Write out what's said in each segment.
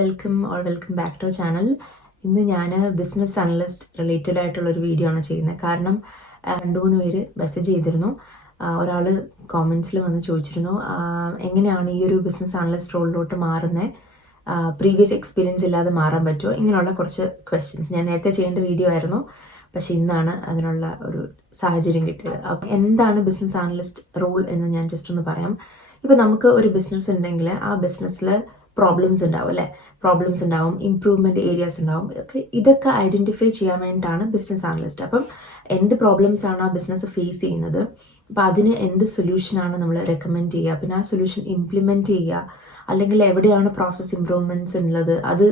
Welcome back to channel. ഇന്ന് ഞാൻ business analyst related ആയിട്ടുള്ളൊരു വീഡിയോ ആണ് ചെയ്യുന്നത്. കാരണം 2-3 പേര് മെസ്സേജ് ചെയ്തിരുന്നു. ഒരാൾ കോമെൻറ്റ്സിൽ വന്ന് ചോദിച്ചിരുന്നു എങ്ങനെയാണ് ഈ ഒരു ബിസിനസ് അനലിസ്റ്റ് റോളിലോട്ട് മാറുന്നത്, പ്രീവിയസ് എക്സ്പീരിയൻസ് ഇല്ലാതെ മാറാൻ പറ്റുമോ, ഇങ്ങനെയുള്ള കുറച്ച് ക്വസ്റ്റ്യൻസ്. ഞാൻ നേരത്തെ ചെയ്യേണ്ട വീഡിയോ ആയിരുന്നു, പക്ഷെ ഇന്നാണ് അതിനുള്ള ഒരു സാഹചര്യം കിട്ടിയത്. അപ്പം എന്താണ് ബിസിനസ് അനലിസ്റ്റ് റോൾ എന്ന് ഞാൻ ജസ്റ്റ് ഒന്ന് പറയാം. ഇപ്പം നമുക്ക് ഒരു ബിസിനസ് ഉണ്ടെങ്കിൽ ആ ബിസിനസ്സിൽ പ്രോബ്ലംസ് ഉണ്ടാവും അല്ലേ, പ്രോബ്ലംസ് ഉണ്ടാവും, ഇംപ്രൂവ്മെൻറ്റ് ഏരിയാസ് ഉണ്ടാവും. ഇതൊക്കെ ഐഡൻറ്റിഫൈ ചെയ്യാൻ വേണ്ടിയിട്ടാണ് ബിസിനസ് അനലിസ്റ്റ്. അപ്പം എന്ത് പ്രോബ്ലംസ് ആണ് ആ ബിസിനസ് ഫേസ് ചെയ്യുന്നത്, അപ്പം അതിന് എന്ത് സൊല്യൂഷനാണ് നമ്മൾ റെക്കമെൻഡ് ചെയ്യുക, പിന്നെ ആ സൊല്യൂഷൻ ഇംപ്ലിമെൻറ്റ് ചെയ്യുക, അല്ലെങ്കിൽ എവിടെയാണ് പ്രോസസ് ഇംപ്രൂവ്മെൻറ്റ്സ് ഉള്ളത് അത്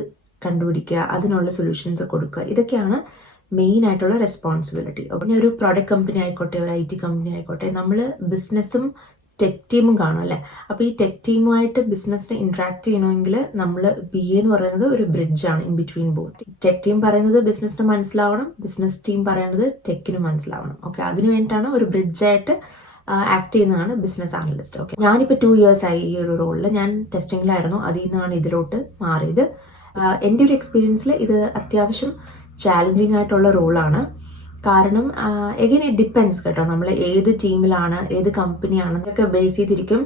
കണ്ടുപിടിക്കുക, അതിനുള്ള സൊല്യൂഷൻസ് കൊടുക്കുക. ഇതൊക്കെയാണ് മെയിൻ ആയിട്ടുള്ള റെസ്പോൺസിബിലിറ്റി. പിന്നെ ഒരു പ്രോഡക്റ്റ് കമ്പനി ആയിക്കോട്ടെ, ഒരു IT കമ്പനി ആയിക്കോട്ടെ, നമ്മൾ ബിസിനസ്സും ടെക് ടീമും കാണും അല്ലേ. അപ്പോൾ ഈ ടെക് ടീമുമായിട്ട് ബിസിനസ്സിനെ ഇൻട്രാക്ട് ചെയ്യണമെങ്കിൽ നമ്മൾ BA എന്ന് പറയുന്നത് ഒരു ബ്രിഡ്ജാണ് in between both. Tech team പറയുന്നത് ബിസിനസ്സിന് മനസ്സിലാവണം, ബിസിനസ് ടീം പറയുന്നത് ടെക്കിന് മനസ്സിലാവണം. ഓക്കെ, അതിന് വേണ്ടിയിട്ടാണ് ഒരു ബ്രിഡ്ജായിട്ട് ആക്ട് ചെയ്യുന്നതാണ് ബിസിനസ് അനലിസ്റ്റ്. ഓക്കെ, ഞാനിപ്പോൾ 2 years ആയി ഈ ഒരു റോളിൽ. ഞാൻ ടെസ്റ്റിങ്ങിലായിരുന്നു, അതിൽ നിന്നാണ് ഇതിലോട്ട് മാറിയത്. എൻ്റെ ഒരു എക്സ്പീരിയൻസിൽ ഇത് അത്യാവശ്യം ചാലഞ്ചിങ് ആയിട്ടുള്ള റോളാണ്. കാരണം എഗെയിൻ ഇറ്റ് ഡിപ്പെൻസ് കേട്ടോ, നമ്മൾ ഏത് ടീമിലാണ്, ഏത് കമ്പനിയാണ് എന്നൊക്കെ ബേസ് ചെയ്തിരിക്കും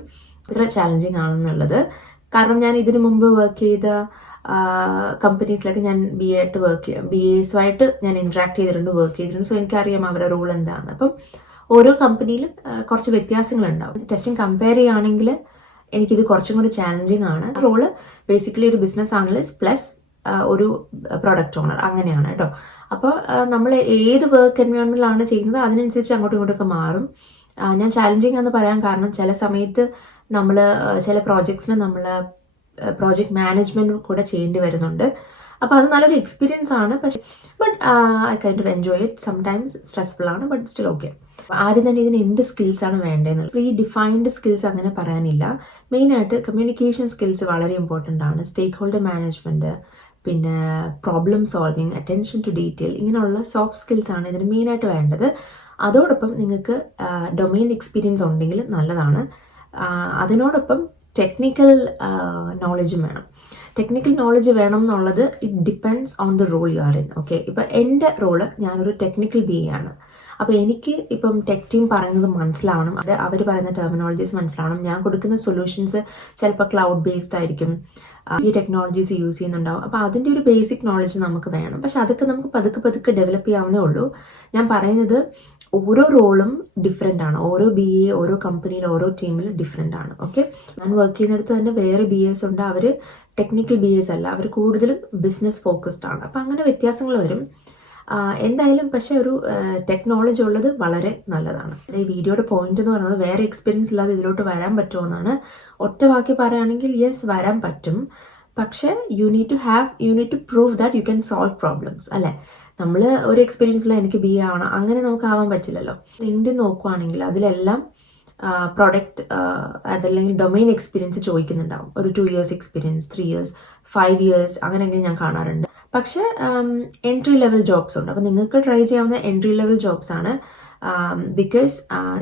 ഇത്ര ചാലഞ്ചിങ് ആണെന്നുള്ളത്. കാരണം ഞാൻ ഇതിനു മുമ്പ് വർക്ക് ചെയ്ത കമ്പനീസിലൊക്കെ ഞാൻ BAസുമായിട്ട് ഞാൻ ഇൻട്രാക്ട് ചെയ്തിട്ടുണ്ട്, വർക്ക് ചെയ്തിട്ടുണ്ട്. സോ എനിക്കറിയാം അവരുടെ റോൾ എന്താണ്. അപ്പം ഓരോ കമ്പനിയിലും കുറച്ച് വ്യത്യാസങ്ങളുണ്ടാവും. ടെസ്റ്റിംഗ് കമ്പയർ ചെയ്യുകയാണെങ്കിൽ എനിക്കിത് കുറച്ചും കൂടി ചാലഞ്ചിങ് ആണ്. റോള് ബേസിക്കലി ഒരു ബിസിനസ് അനലിസ്റ്റ് പ്ലസ് ഒരു പ്രൊഡക്റ്റ് ഓണർ, അങ്ങനെയാണ് കേട്ടോ. അപ്പോൾ നമ്മൾ ഏത് വർക്ക് എൻവയോൺമെന്റിലാണ് ചെയ്യുന്നത് അതിനനുസരിച്ച് അങ്ങോട്ടും ഇങ്ങോട്ടൊക്കെ മാറും. ഞാൻ ചാലഞ്ചിങ് എന്ന് പറയാൻ കാരണം ചില സമയത്ത് നമ്മൾ ചില പ്രോജക്ട്സിന് നമ്മൾ പ്രോജക്റ്റ് മാനേജ്മെന്റ് കൂടെ ചെയ്യേണ്ടി വരുന്നുണ്ട്. അപ്പോൾ അത് നല്ലൊരു എക്സ്പീരിയൻസ് ആണ്. പക്ഷേ I kind of enjoy it. Sometimes stressful ആണ്, ബട്ട് സ്റ്റിൽ ഓക്കെ. ആദ്യം തന്നെ ഇതിന് എന്ത് സ്കിൽസ് ആണ് വേണ്ടതെന്ന് പ്രീ ഡിഫൈൻഡ് സ്കിൽസ് അങ്ങനെ പറയാനില്ല. മെയിനായിട്ട് കമ്മ്യൂണിക്കേഷൻ സ്കിൽസ് വളരെ ഇമ്പോർട്ടൻ്റ് ആണ്. സ്റ്റേക്ക് ഹോൾഡർ മാനേജ്മെന്റ്, പിന്നെ problem solving, attention to detail, ഇങ്ങനെയുള്ള സോഫ്റ്റ് സ്കിൽസ് ആണ് ഇതിന് മെയിനായിട്ട് വേണ്ടത്. അതോടൊപ്പം നിങ്ങൾക്ക് ഡൊമെയിൻ എക്സ്പീരിയൻസ് ഉണ്ടെങ്കിൽ നല്ലതാണ്. അതിനോടൊപ്പം ടെക്നിക്കൽ നോളജും വേണം. ടെക്നിക്കൽ നോളജ് വേണം എന്നുള്ളത് it depends on the role you are in. Okay, ഇപ്പം എൻ്റെ റോള് ഞാനൊരു ടെക്നിക്കൽ BA ആണ്. അപ്പോൾ എനിക്ക് ഇപ്പം ടെക് ടീം പറയുന്നത് മനസ്സിലാവണം, അത് അവർ പറയുന്ന ടെർമിനോളജീസ് മനസ്സിലാവണം. ഞാൻ കൊടുക്കുന്ന സൊല്യൂഷൻസ് ചിലപ്പോൾ ക്ലൗഡ് ബേസ്ഡ് ആയിരിക്കും, ഈ ടെക്നോളജീസ് യൂസ് ചെയ്യുന്നുണ്ടാവും. അപ്പോൾ അതിൻ്റെ ഒരു ബേസിക് നോളജ് നമുക്ക് വേണം. പക്ഷെ അതൊക്കെ നമുക്ക് പതുക്കെ ഡെവലപ്പ് ചെയ്യാവുന്നേ ഉള്ളൂ. ഞാൻ പറയുന്നത് ഓരോ റോളും ഡിഫറെൻ്റ് ആണ്. ഓരോ BA ഓരോ കമ്പനിയിൽ ഓരോ ടീമിൽ ഡിഫറെൻ്റ് ആണ്. ഓക്കെ, ഞാൻ വർക്ക് ചെയ്യുന്നിടത്ത് തന്നെ വേറെ BAs ഉണ്ട്, അവർ ടെക്നിക്കൽ BAs അല്ല, അവർ കൂടുതലും ബിസിനസ് ഫോക്കസ്ഡ് ആണ്. അപ്പം അങ്ങനെ വ്യത്യാസങ്ങൾ വരും എന്തായാലും. പക്ഷെ ഒരു ടെക്നോളജി ഉള്ളത് വളരെ നല്ലതാണ്. ഈ വീഡിയോയുടെ പോയിന്റ് എന്ന് പറയുന്നത് വേറെ എക്സ്പീരിയൻസ് ഇല്ലാതെ ഇതിലോട്ട് വരാൻ പറ്റുമോ എന്നാണ്. ഒറ്റ വാക്കി പറയുകയാണെങ്കിൽ യെസ്, വരാൻ പറ്റും. പക്ഷെ you need to prove that you can solve problems അല്ലേ. നമ്മൾ ഒരു എക്സ്പീരിയൻസിൽ എനിക്ക് BA ആവണം അങ്ങനെ നമുക്ക് ആവാൻ പറ്റില്ലല്ലോ. LinkedIn നോക്കുവാണെങ്കിൽ അതിലെല്ലാം പ്രൊഡക്റ്റ് അതല്ലെങ്കിൽ ഡൊമെയിൻ എക്സ്പീരിയൻസ് ചോദിക്കുന്നുണ്ടാവും. ഒരു 2 years എക്സ്പീരിയൻസ്, 3 years, 5 years അങ്ങനെയൊക്കെ ഞാൻ കാണാറുണ്ട്. പക്ഷെ എൻട്രി ലെവൽ ജോബ്സ് ഉണ്ട്. അപ്പം നിങ്ങൾക്ക് ട്രൈ ചെയ്യാവുന്ന എൻട്രി ലെവൽ ജോബ്സ് ആണ്. ബിക്കോസ്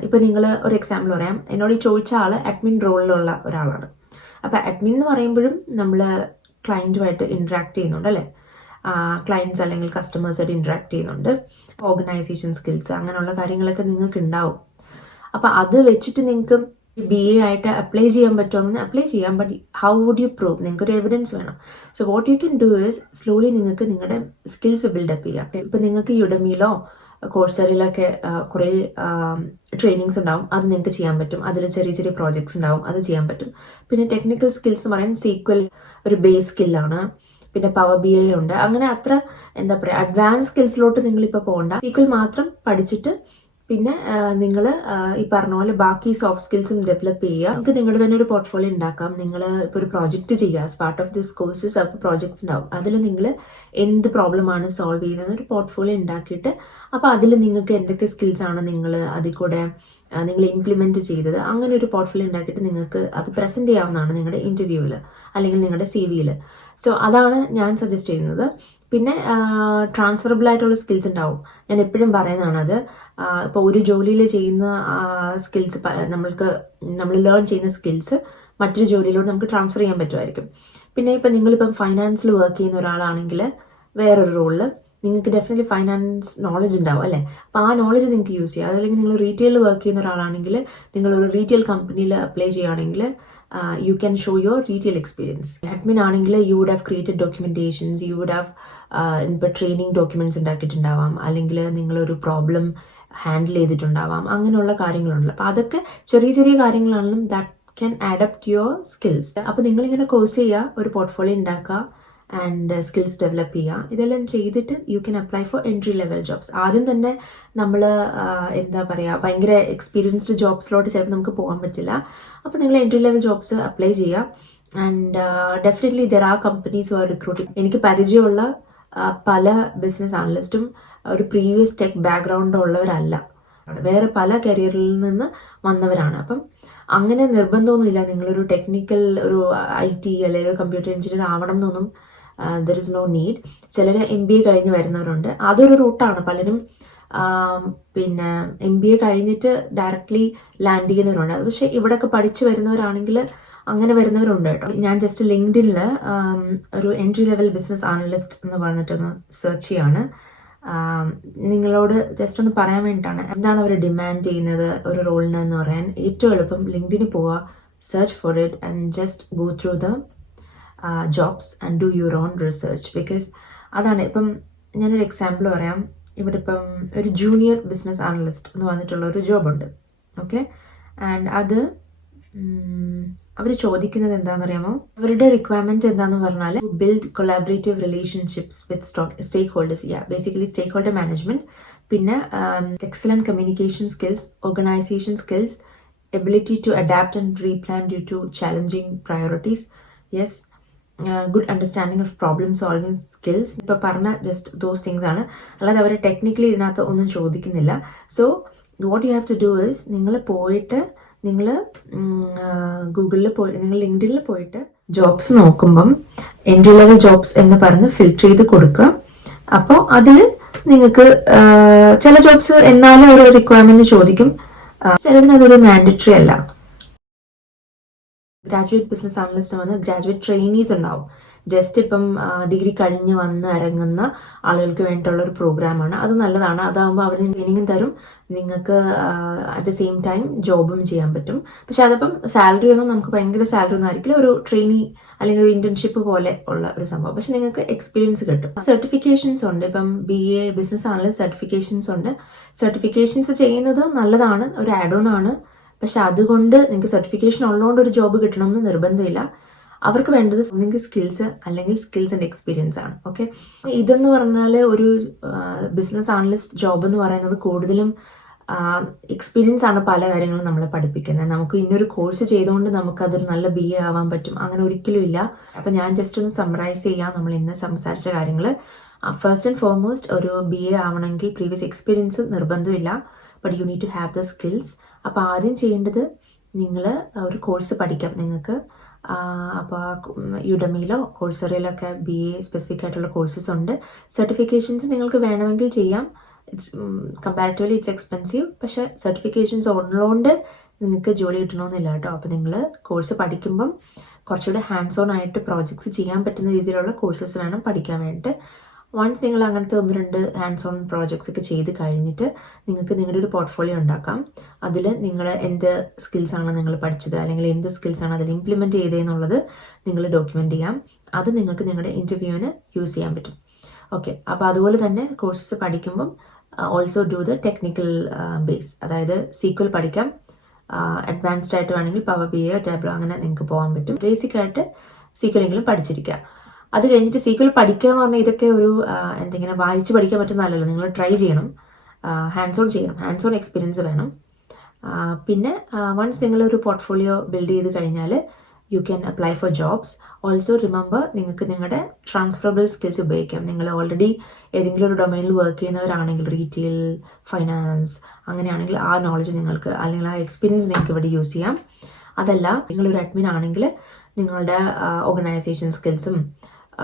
ഇപ്പം നിങ്ങൾ ഒരു എക്സാമ്പിൾ പറയാം, എന്നോട് ഈ ചോദിച്ച ആൾ അഡ്മിൻ റോളിലുള്ള ഒരാളാണ്. അപ്പം അഡ്മിൻ എന്ന് പറയുമ്പോഴും നമ്മൾ ക്ലയൻറ്റുമായിട്ട് ഇൻട്രാക്ട് ചെയ്യുന്നുണ്ട് അല്ലേ, ക്ലയൻറ്റ്സ് അല്ലെങ്കിൽ കസ്റ്റമേഴ്സായിട്ട് ഇൻട്രാക്ട് ചെയ്യുന്നുണ്ട്. ഓർഗനൈസേഷൻ സ്കിൽസ് അങ്ങനെയുള്ള കാര്യങ്ങളൊക്കെ നിങ്ങൾക്ക് ഉണ്ടാവും. അപ്പം അത് വെച്ചിട്ട് നിങ്ങൾക്ക് BA ആയിട്ട് അപ്ലൈ ചെയ്യാൻ പറ്റുമെന്ന് അപ്ലൈ ചെയ്യാം. But how would you prove? നിങ്ങൾക്കൊരു എവിഡൻസ് വേണം. So what you can do is slowly നിങ്ങൾക്ക് നിങ്ങളുടെ സ്കിൽസ് ബിൽഡപ്പ് ചെയ്യാം. ഇപ്പം നിങ്ങൾക്ക് യുഡമിയിലോ കോഴ്സറിലൊക്കെ കുറേ ട്രെയിനിങ്സ് ഉണ്ടാവും, അത് നിങ്ങൾക്ക് ചെയ്യാൻ പറ്റും. അതിൽ ചെറിയ പ്രോജക്ട്സ് ഉണ്ടാവും, അത് ചെയ്യാൻ പറ്റും. പിന്നെ ടെക്നിക്കൽ സ്കിൽസ് പറയാൻ SQL ഒരു ബേസ് സ്കില്ലാണ്, പിന്നെ Power BI ഉണ്ട്. അങ്ങനെ അത്ര എന്താ പറയുക അഡ്വാൻസ് സ്കിൽസിലോട്ട് നിങ്ങളിപ്പോൾ പോകണ്ട. SQL മാത്രം പഠിച്ചിട്ട് പിന്നെ നിങ്ങൾ ഈ പറഞ്ഞ പോലെ ബാക്കി സോഫ്റ്റ് സ്കിൽസും ഡെവലപ്പ് ചെയ്യുക. നമുക്ക് നിങ്ങളുടെ തന്നെ ഒരു പോർട്ട്ഫോളിയോ ഉണ്ടാക്കാം. നിങ്ങൾ ഇപ്പോൾ ഒരു പ്രോജക്റ്റ് ചെയ്യുക, as part of this courses അപ്പോൾ പ്രോജക്ട്സ് ഉണ്ടാവും. അതിൽ നിങ്ങൾ എന്ത് പ്രോബ്ലമാണ് സോൾവ് ചെയ്യുന്നത് ഒരു പോർട്ട്ഫോളിയോ ഉണ്ടാക്കിയിട്ട് അപ്പോൾ അതിൽ നിങ്ങൾക്ക് എന്തൊക്കെ സ്കിൽസ് ആണ് നിങ്ങൾ അതിൽ കൂടെ നിങ്ങൾ ഇംപ്ലിമെൻറ്റ് ചെയ്തത്, അങ്ങനെ ഒരു പോർട്ട്ഫോളിയോ ഉണ്ടാക്കിയിട്ട് നിങ്ങൾക്ക് അത് പ്രസൻറ്റ് ചെയ്യാവുന്നതാണ് നിങ്ങളുടെ ഇൻ്റർവ്യൂവിൽ അല്ലെങ്കിൽ നിങ്ങളുടെ CVയിൽ. സോ അതാണ് ഞാൻ സജസ്റ്റ് ചെയ്യുന്നത്. പിന്നെ ട്രാൻസ്ഫറബിൾ ആയിട്ടുള്ള സ്കിൽസ് ഉണ്ടാവും. ഞാൻ എപ്പോഴും പറയുന്നതാണ് അത്. ഇപ്പോൾ ഒരു ജോലിയിൽ ചെയ്യുന്ന സ്കിൽസ് നമ്മൾ ലേൺ ചെയ്യുന്ന സ്കിൽസ് മറ്റൊരു ജോലിയിലോട്ട് നമുക്ക് ട്രാൻസ്ഫർ ചെയ്യാൻ പറ്റുമായിരിക്കും. പിന്നെ ഇപ്പം നിങ്ങളിപ്പം ഫൈനാൻസിൽ വർക്ക് ചെയ്യുന്ന ഒരാളാണെങ്കിൽ വേറൊരു റോളിൽ നിങ്ങൾക്ക് ഡെഫിനറ്റ്ലി ഫൈനാൻസ് നോളജ് ഉണ്ടാവും അല്ലേ. അപ്പോൾ ആ നോളജ് നിങ്ങൾക്ക് യൂസ് ചെയ്യാം. അതല്ലെങ്കിൽ നിങ്ങൾ റീറ്റെയിലിൽ വർക്ക് ചെയ്യുന്ന ഒരാളാണെങ്കിൽ നിങ്ങളൊരു റീറ്റെയിൽ കമ്പനിയിൽ അപ്ലൈ ചെയ്യുകയാണെങ്കിൽ you can show your retail experience. Admin ആണെങ്കിൽ you would have created documentations, you would have ഇപ്പോൾ ട്രെയിനിങ് ഡോക്യുമെന്റ്സ് ഉണ്ടാക്കിയിട്ടുണ്ടാവാം, അല്ലെങ്കിൽ നിങ്ങളൊരു പ്രോബ്ലം ഹാൻഡിൽ ചെയ്തിട്ടുണ്ടാവാം, അങ്ങനെയുള്ള കാര്യങ്ങളുണ്ടല്ലോ. അപ്പോൾ അതൊക്കെ ചെറിയ ചെറിയ കാര്യങ്ങളാണെങ്കിലും that can add up to your skills. അപ്പോൾ നിങ്ങളിങ്ങനെ കോഴ്സ് ചെയ്യുക, ഒരു പോർട്ട്ഫോളിയോ ഉണ്ടാക്കുക ആൻഡ് സ്കിൽസ് ഡെവലപ്പ് ചെയ്യുക. ഇതെല്ലാം ചെയ്തിട്ട് you can apply for entry level jobs. ആദ്യം തന്നെ നമ്മൾ എന്താ പറയുക, ഭയങ്കര എക്സ്പീരിയൻസ്ഡ് ജോബ്സിലോട്ട് ചിലപ്പോൾ നമുക്ക് പോകാൻ പറ്റില്ല. അപ്പോൾ നിങ്ങൾ എൻട്രി ലെവൽ ജോബ്സ് അപ്ലൈ ചെയ്യുക. And definitely there are companies R recruiting. എനിക്ക് പരിചയമുള്ള പല ബിസിനസ് അനലിസ്റ്റും ഒരു പ്രീവിയസ് ടെക് ബാക്ക്ഗ്രൗണ്ട് ഉള്ളവരല്ല, വേറെ പല കരിയറിൽ നിന്ന് വന്നവരാണ്. അപ്പം അങ്ങനെ നിർബന്ധമൊന്നുമില്ല നിങ്ങളൊരു ടെക്നിക്കൽ ഒരു IT അല്ലെങ്കിൽ ഒരു കമ്പ്യൂട്ടർ എഞ്ചിനീയർ ആവണം എന്നൊന്നും ദർ ഇസ് നോ നീഡ്. ചിലർ MBA കഴിഞ്ഞ് വരുന്നവരുണ്ട്, അതൊരു റൂട്ടാണ്. പലരും പിന്നെ MBA കഴിഞ്ഞിട്ട് ഡയറക്റ്റ്ലി ലാൻഡ് ചെയ്യുന്നവരുണ്ട്. അത് പക്ഷേ ഇവിടെയൊക്കെ പഠിച്ചു വരുന്നവരാണെങ്കിൽ അങ്ങനെ വരുന്നവരുണ്ട് കേട്ടോ. ഞാൻ ജസ്റ്റ് ലിങ്ക്ഡിനിൽ ഒരു എൻട്രി ലെവൽ ബിസിനസ് അനലിസ്റ്റ് എന്ന് പറഞ്ഞിട്ടൊന്ന് സെർച്ച് ചെയ്യാണ്. നിങ്ങളോട് ജസ്റ്റ് ഒന്ന് പറയാൻ വേണ്ടിയിട്ടാണ് എന്താണ് അവർ ഡിമാൻഡ് ചെയ്യുന്നത് ഒരു റോളിന് എന്ന് പറയാൻ. ഏറ്റവും എളുപ്പം ലിങ്ക്ഡിനിൽ പോവുക, search for it and just go through the jobs and do your own research. Because അതാണ്. ഇപ്പം ഞാനൊരു എക്സാമ്പിൾ പറയാം. ഇവിടെ ഇപ്പം ഒരു ജൂനിയർ ബിസിനസ് അനലിസ്റ്റ് എന്ന് പറഞ്ഞിട്ടുള്ള ഒരു ജോബുണ്ട്. ഓക്കെ, ആൻഡ് അത് അവർ ചോദിക്കുന്നത് എന്താണെന്ന് അറിയാമോ? അവരുടെ റിക്വയർമെന്റ് എന്താന്ന് പറഞ്ഞാൽ build collaborative relationships with stakeholders. Basically stakeholder management, പിന്നെ excellent communication skills, organisation skills, ability to adapt and replan due to challenging priorities, yes, good understanding of problem solving skills. ഇപ്പോൾ പറഞ്ഞ just those things ആണ്, അല്ലാതെ അവർ technically ഇതിനകത്ത് ഒന്നും ചോദിക്കുന്നില്ല. So what you have to do is, നിങ്ങൾ പോയിട്ട് നിങ്ങൾ ഗൂഗിളിൽ പോയി നിങ്ങൾ ലിങ്ക്ഡിനിൽ പോയിട്ട് ജോബ്സ് നോക്കുമ്പം എൻട്രി ലെവൽ ജോബ്സ് എന്ന് പറഞ്ഞ് ഫിൽറ്റർ ചെയ്ത് കൊടുക്കുക. അപ്പോൾ അതിൽ നിങ്ങൾക്ക് ചില ജോബ്സ് എന്നാലും ഒരു റിക്വയർമെന്റ് ചോദിക്കും, ചിലതിന് അതൊരു മാൻഡറ്ററി അല്ല. ഗ്രാജുവേറ്റ് ബിസിനസ് അനലിസ്റ്റ് വന്ന് ഗ്രാജുവേറ്റ് ട്രെയിനീസ് ഉണ്ടാവും. ജസ്റ്റ് ഇപ്പം ഡിഗ്രി കഴിഞ്ഞ് വന്ന് ഇറങ്ങുന്ന ആളുകൾക്ക് വേണ്ടിയിട്ടുള്ള ഒരു പ്രോഗ്രാമാണ്. അത് നല്ലതാണ്. അതാകുമ്പോൾ അവർ ട്രെയിനിങ്ങും തരും, നിങ്ങൾക്ക് അറ്റ് ദ സെയിം ടൈം ജോബും ചെയ്യാൻ പറ്റും. പക്ഷെ അതിപ്പം സാലറി ഒന്നും നമുക്ക് ഭയങ്കര സാലറി ഒന്നും ആയിരിക്കില്ല, ഒരു ട്രെയിനി അല്ലെങ്കിൽ ഒരു ഇന്റേൺഷിപ്പ് പോലെ ഉള്ള ഒരു സംഭവം. പക്ഷെ നിങ്ങൾക്ക് എക്സ്പീരിയൻസ് കിട്ടും. സർട്ടിഫിക്കേഷൻസ് ഉണ്ട്. ഇപ്പം BA ബിസിനസ് അനലിസ്റ്റ് സർട്ടിഫിക്കേഷൻസ് ഉണ്ട്. സർട്ടിഫിക്കേഷൻസ് ചെയ്യുന്നത് നല്ലതാണ്, ഒരു ആഡ് ഓൺ ആണ്. പക്ഷെ അതുകൊണ്ട് നിങ്ങൾക്ക് സർട്ടിഫിക്കേഷൻ ഉള്ളതുകൊണ്ട് ഒരു ജോബ് കിട്ടണമെന്ന് നിർബന്ധമില്ല. അവർക്ക് വേണ്ടത് നിങ്ങൾക്ക് സ്കിൽസ് അല്ലെങ്കിൽ സ്കിൽസ് ആൻഡ് എക്സ്പീരിയൻസ് ആണ്. ഓക്കെ, ഇതെന്ന് പറഞ്ഞാൽ ഒരു ബിസിനസ് അനലിസ്റ്റ് ജോബ് എന്ന് പറയുന്നത് കൂടുതലും എക്സ്പീരിയൻസ് ആണ് പല കാര്യങ്ങളും നമ്മളെ പഠിപ്പിക്കുന്നത്. നമുക്ക് ഇന്നൊരു കോഴ്സ് ചെയ്തുകൊണ്ട് നമുക്ക് അതൊരു നല്ല BA ആവാൻ പറ്റും, അങ്ങനെ ഒരിക്കലും ഇല്ല. അപ്പം ഞാൻ ജസ്റ്റ് ഒന്ന് സമ്മറൈസ് ചെയ്യാം നമ്മൾ ഇന്ന് സംസാരിച്ച കാര്യങ്ങൾ. ഫസ്റ്റ് ആൻഡ് ഫോർമോസ്റ്റ് ഒരു BA ആവണമെങ്കിൽ പ്രീവിയസ് എക്സ്പീരിയൻസ് നിർബന്ധമില്ല, but you need to have the skills. അപ്പോൾ ആദ്യം ചെയ്യേണ്ടത് നിങ്ങൾ ഒരു കോഴ്സ് പഠിക്കാം നിങ്ങൾക്ക്. അപ്പോൾ യുഡമിയിലോ കോഴ്സറിയിലൊക്കെ BA സ്പെസിഫിക് ആയിട്ടുള്ള കോഴ്സസ് ഉണ്ട്. സർട്ടിഫിക്കേഷൻസ് നിങ്ങൾക്ക് വേണമെങ്കിൽ ചെയ്യാം. Comparatively it's expensive. പക്ഷേ സർട്ടിഫിക്കേഷൻസ് ഉള്ളതുകൊണ്ട് നിങ്ങൾക്ക് ജോലി കിട്ടണമെന്നില്ല കേട്ടോ. അപ്പോൾ നിങ്ങൾ കോഴ്സ് പഠിക്കുമ്പം കുറച്ചുകൂടെ ഹാൻഡ്സ് ഓൺ ആയിട്ട് പ്രോജക്ട്സ് ചെയ്യാൻ പറ്റുന്ന രീതിയിലുള്ള കോഴ്സസ് വേണം പഠിക്കാൻ വേണ്ടിയിട്ട്. വൺസ് നിങ്ങൾ അങ്ങനത്തെ 1-2 ഹാൻഡ്സ് ഓൺ പ്രോജക്ട്സ് ഒക്കെ ചെയ്ത് കഴിഞ്ഞിട്ട് നിങ്ങൾക്ക് നിങ്ങളുടെ ഒരു പോർട്ട്ഫോളിയോ ഉണ്ടാക്കാം. അതിൽ നിങ്ങൾ എന്ത് സ്കിൽസ് ആണ് നിങ്ങൾ പഠിച്ചത് അല്ലെങ്കിൽ എന്ത് സ്കിൽസ് ആണ് അതിൽ ഇംപ്ലിമെൻറ്റ് ചെയ്തതെന്നുള്ളത് നിങ്ങൾ ഡോക്യുമെൻ്റ് ചെയ്യാം. അത് നിങ്ങൾക്ക് നിങ്ങളുടെ ഇൻ്റർവ്യൂവിന് യൂസ് ചെയ്യാൻ പറ്റും. ഓക്കെ, അപ്പോൾ അതുപോലെ തന്നെ കോഴ്സസ് പഠിക്കുമ്പം also do the technical base. അതായത് SQL പഠിക്കാം, അഡ്വാൻസ്ഡ് ആയിട്ട് വേണമെങ്കിൽ പവർ BI ടാബ്ലോ അങ്ങനെ നിങ്ങൾക്ക് പോകാൻ പറ്റും. ബേസിക് ആയിട്ട് SQL എങ്കിലും പഠിച്ചിരിക്കുക. അത് കഴിഞ്ഞിട്ട് SQL പഠിക്കുക എന്ന് പറഞ്ഞാൽ ഇതൊക്കെ ഒരു എന്തെങ്കിലും വായിച്ച് പഠിക്കാൻ പറ്റുന്നതല്ലല്ലോ. നിങ്ങൾ ട്രൈ ചെയ്യണം, ഹാൻഡ്സ് ഓൺ ചെയ്യണം, ഹാൻഡ്സ് ഓൺ എക്സ്പീരിയൻസ് വേണം. പിന്നെ വൺസ് നിങ്ങളൊരു പോർട്ട്ഫോളിയോ ബിൽഡ് ചെയ്ത് കഴിഞ്ഞാൽ you can apply for jobs. Also remember, നിങ്ങൾക്ക് നിങ്ങളുടെ ട്രാൻസ്ഫറബിൾ സ്കിൽസ് ഉപയോഗിക്കാം. നിങ്ങൾ ഓൾറെഡി ഏതെങ്കിലും ഒരു ഡൊമൈനിൽ വർക്ക് ചെയ്യുന്നവരാണെങ്കിൽ, റീറ്റെയിൽ, ഫൈനാൻസ് അങ്ങനെയാണെങ്കിൽ ആ നോളജ് നിങ്ങൾക്ക് അല്ലെങ്കിൽ ആ എക്സ്പീരിയൻസ് നിങ്ങൾക്ക് ഇവിടെ യൂസ് ചെയ്യാം. അതല്ല നിങ്ങളൊരു അഡ്മിൻ ആണെങ്കിൽ നിങ്ങളുടെ ഓർഗനൈസേഷൻ സ്കിൽസും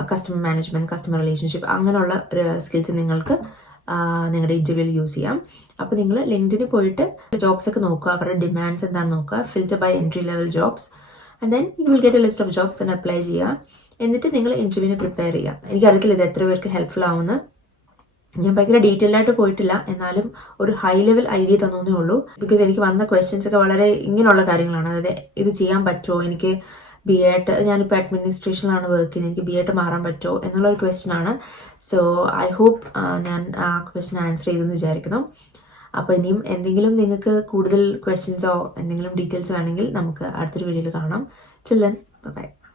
കസ്റ്റമർ മാനേജ്മെന്റ്, കസ്റ്റമർ റിലേഷൻഷിപ്പ് അങ്ങനെയുള്ള സ്കിൽസ് നിങ്ങൾക്ക് നിങ്ങളുടെ ഇന്റർവ്യൂവിൽ യൂസ് ചെയ്യാം. അപ്പോൾ നിങ്ങൾ ലിങ്ക്ഡിനിൽ പോയിട്ട് ജോബ്സ് ഒക്കെ നോക്കുക, അവരുടെ ഡിമാൻഡ്സ് എന്താണെന്ന് നോക്കുക, filter by entry level jobs, and then you will get A list of jobs and apply ചെയ്യുക. എന്നിട്ട് നിങ്ങൾ ഇൻ്റർവ്യൂവിന് പ്രിപ്പയർ ചെയ്യുക. എനിക്കറിയത്തില്ല ഇത് എത്ര പേർക്ക് ഹെൽപ്ഫുൾ ആവുമെന്ന്. ഞാൻ ഭയങ്കര ഡീറ്റെയിൽഡ് ആയിട്ട് പോയിട്ടില്ല, എന്നാലും ഒരു ഹൈ ലെവൽ ഐഡിയ തന്നേ ഉള്ളൂ. ബിക്കോസ് എനിക്ക് വന്ന ക്വസ്റ്റ്യൻസ് ഒക്കെ വളരെ ഇങ്ങനെയുള്ള കാര്യങ്ങളാണ്. അതായത് ഇത് ചെയ്യാൻ പറ്റുമോ, എനിക്ക് BEd, ഞാനിപ്പോൾ അഡ്മിനിസ്ട്രേഷനിലാണ് വർക്ക് ചെയ്യുന്നത്, എനിക്ക് BEd മാറാൻ പറ്റുമോ എന്നുള്ള ഒരു ക്വസ്റ്റ്യൻ ആണ്. സോ ഐ ഹോപ്പ് ഞാൻ ആ ക്വസ്റ്റ്യൻ ആൻസർ ചെയ്തെന്ന് വിചാരിക്കുന്നു. അപ്പോൾ ഇനിയും എന്തെങ്കിലും നിങ്ങൾക്ക് കൂടുതൽ ക്വസ്റ്റ്യൻസോ എന്തെങ്കിലും ഡീറ്റെയിൽസ് വേണമെങ്കിൽ നമുക്ക് അടുത്തൊരു വീഡിയോയിൽ കാണാം. Till then, bye bye.